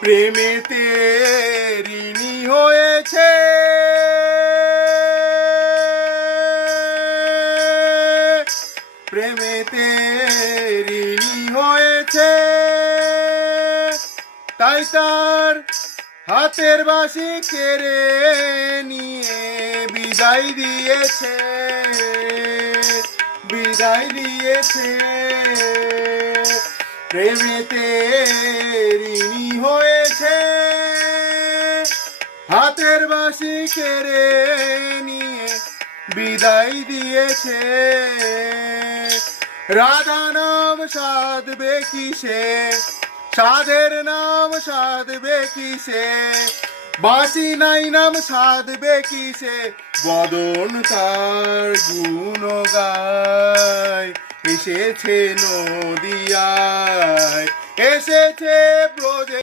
প্রেমেতে ঋণী হয়েছে, প্রেমেতে ঋণী হয়েছে, তাই তার হাতের বাঁশি কেড়ে নিয়ে বিদায় দিয়েছে, বিদায় দিয়েছে। প্রেমেতে ঋণী হয়েছে, হাতের বাঁশি কেড়ে নিয়ে বিদায় দিয়েছে। রাধা নাম সাধবে কিসে, সাধের নাম সাধবে কিসে, বাঁশি নাই নাম সাধবে কিসে, বদন তার গুণ গায়। এসেছে নদিয়ায়, এসেছে ব্রজে।